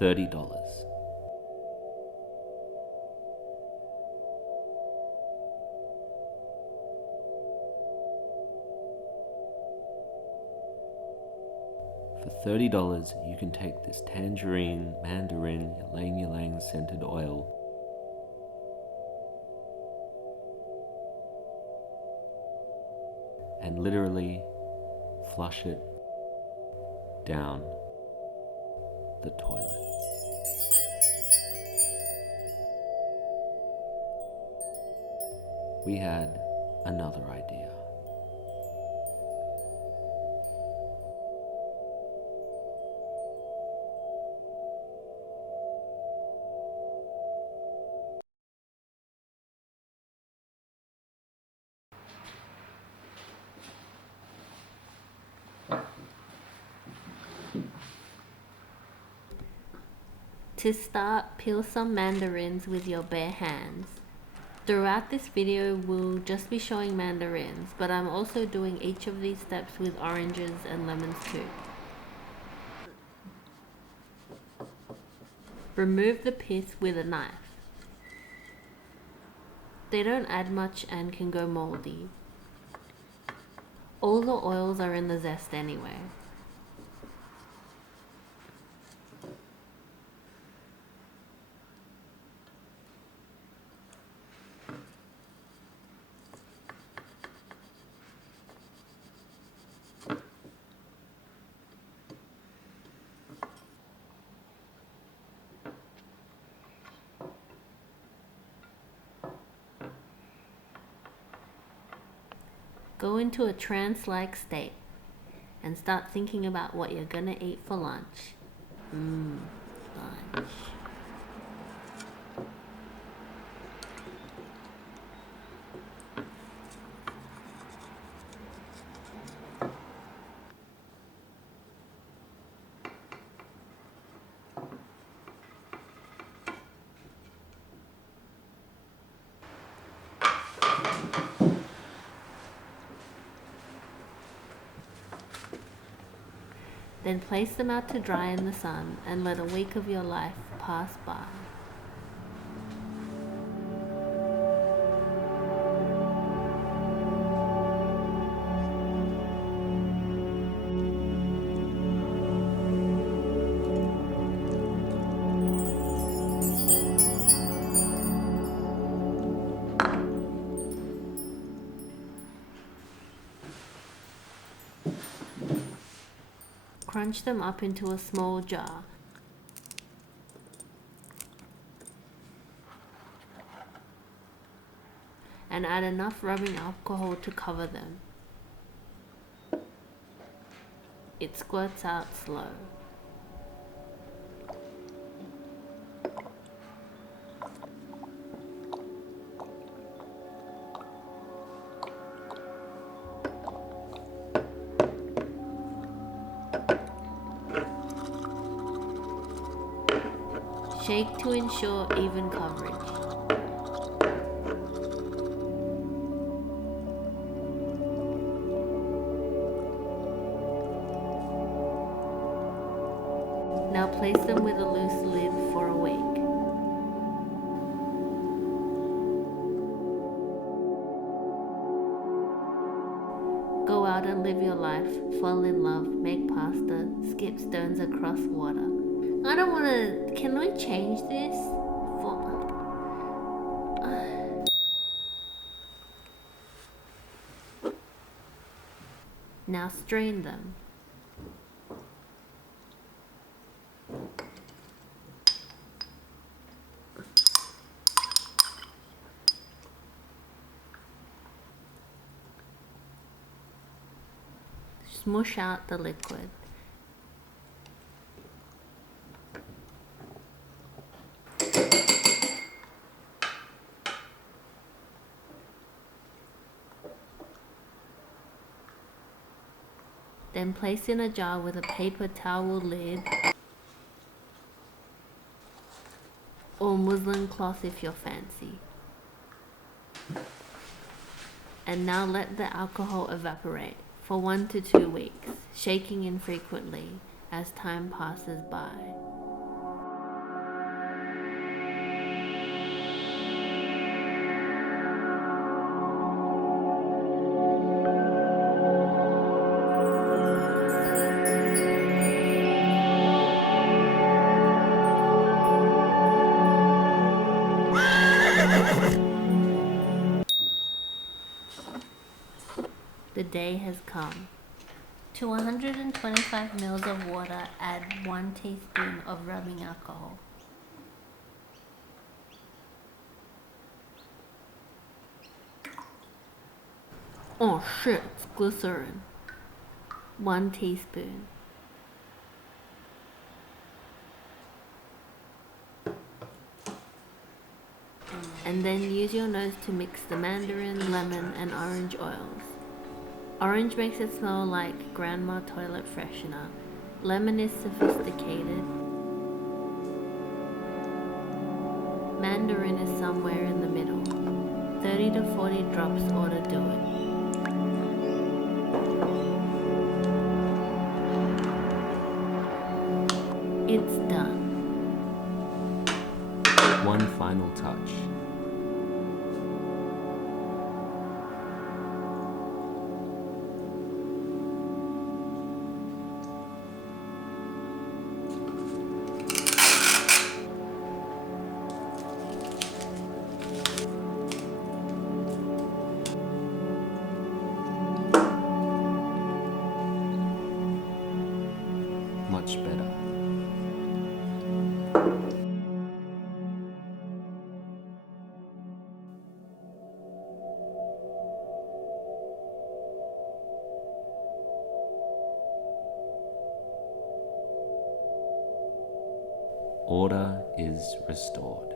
$30. For $30, you can take this tangerine, mandarin, ylang-ylang scented oil and literally flush it down the toilet. We had another idea. To start, peel some mandarins with your bare hands. Throughout this video, we'll just be showing mandarins, but I'm also doing each of these steps with oranges and lemons too. Remove the pith with a knife. They don't add much and can go moldy. All the oils are in the zest anyway. Go into a trance-like state and start thinking about what you're gonna eat for lunch. Lunch. Then place them out to dry in the sun and let a week of your life pass by. Crunch them up into a small jar. And add enough rubbing alcohol to cover them. It squirts out slow. Shake to ensure even coverage. Now place them with a loose lid for a week. Go out and live your life, fall in love, make pasta, skip stones across water. I don't want to... Can we change this? Now strain them. Smush out the liquid. Then place in a jar with a paper towel lid or muslin cloth if you're fancy. And now let the alcohol evaporate for 1 to 2 weeks, shaking infrequently as time passes by. day has come. To 125 ml of water, add 1 teaspoon of rubbing alcohol. Oh shit, it's glycerine. 1 teaspoon. And then use your nose to mix the mandarin, lemon, and orange oils. Orange makes it smell like grandma toilet freshener. Lemon is sophisticated. Mandarin is somewhere in the middle. 30 to 40 drops ought to do it. It's done. One final touch. Much better. Order is restored.